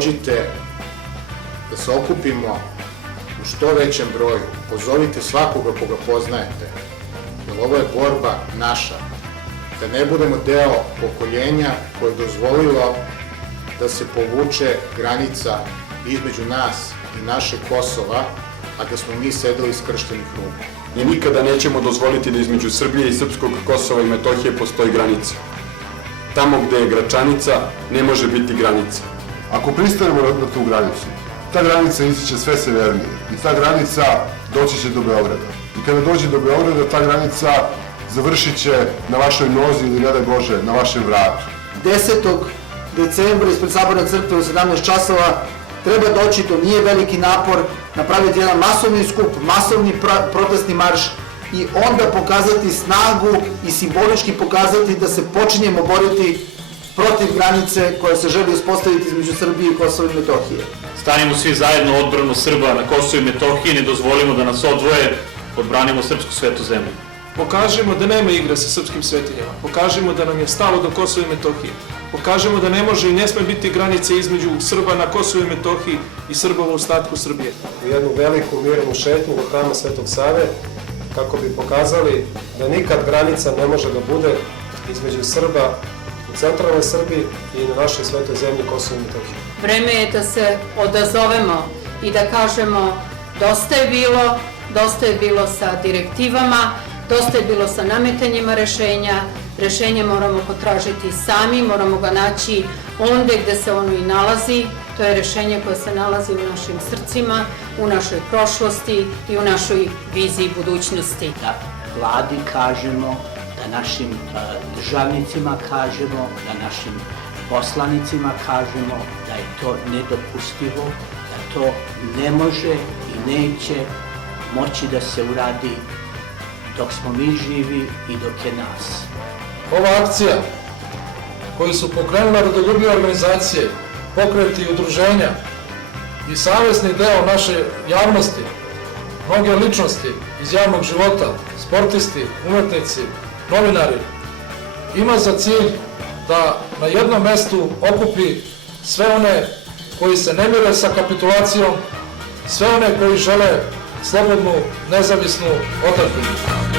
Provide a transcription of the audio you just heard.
dođite, da se okupimo u što većem broju, pozovite svakoga koga poznajete, jer ovo je borba naša, da ne budemo deo pokoljenja koje je dozvolilo da se povuče granica između nas i naše Kosova, a da smo mi sedeli skrštenih ruku. I nikada nećemo dozvoliti da između Srbije i srpskog Kosova i Metohije postoji granica. Tamo gde je Gračanica, ne može biti granica. Ako pristanemo na tu granicu, ta granica iziće sve severnije i ta granica doći će do Beograda. I kada dođe do Beograda, ta granica završit će na vašoj nozi ili, ne daj Bože, na vašem vratu. 10. decembra ispred Saborne crkve u 17 časova treba doći, to nije veliki napor, napraviti jedan masovni skup, masovni protestni marš i onda pokazati snagu i simbolički pokazati da se počinjemo boriti protiv granice koja se želi uspostaviti između Srbije i Kosova i Metohije. Stanimo svi zajedno u odbranu Srba na Kosovu i Metohiji, ne dozvolimo da nas odvoje, odbranimo srpsku svetu zemlju. Pokažemo da nema igre sa srpskim svetinjama, pokažemo da nam je stalo do Kosova i Metohije, pokažemo da ne može i ne sme biti granice između Srba na Kosovu i Metohiji i Srba u ostatku Srbije. U jednu veliku mirnu šetnju do hrama Svetog Save, kako bi pokazali da nikad granica ne može da bude između Srba u centralnoj Srbiji i na našoj svetoj zemlji Kosovo i Metohije. Vreme je da se odazovemo i da kažemo dosta je bilo sa direktivama, dosta je bilo sa nametanjima rešenja, rešenje moramo potražiti sami, moramo ga naći onde gde se ono i nalazi, to je rešenje koje se nalazi u našim srcima, u našoj prošlosti i u našoj viziji budućnosti. Da vladi kažemo, da našim državnicima kažemo, da našim poslanicima kažemo da je to nedopustivo, da to ne može i neće moći da se uradi dok smo mi živi i dok je nas. Ova akcija koju su pokrenula rodoljubive organizacije, pokreti i udruženja i savesni deo naše javnosti, mnoge ličnosti iz javnog života, sportisti, umetnici, novinari, ima za cilj da na jednom mestu okupi sve one koji se ne mire sa kapitulacijom, sve one koji žele slobodnu, nezavisnu otadžbinu.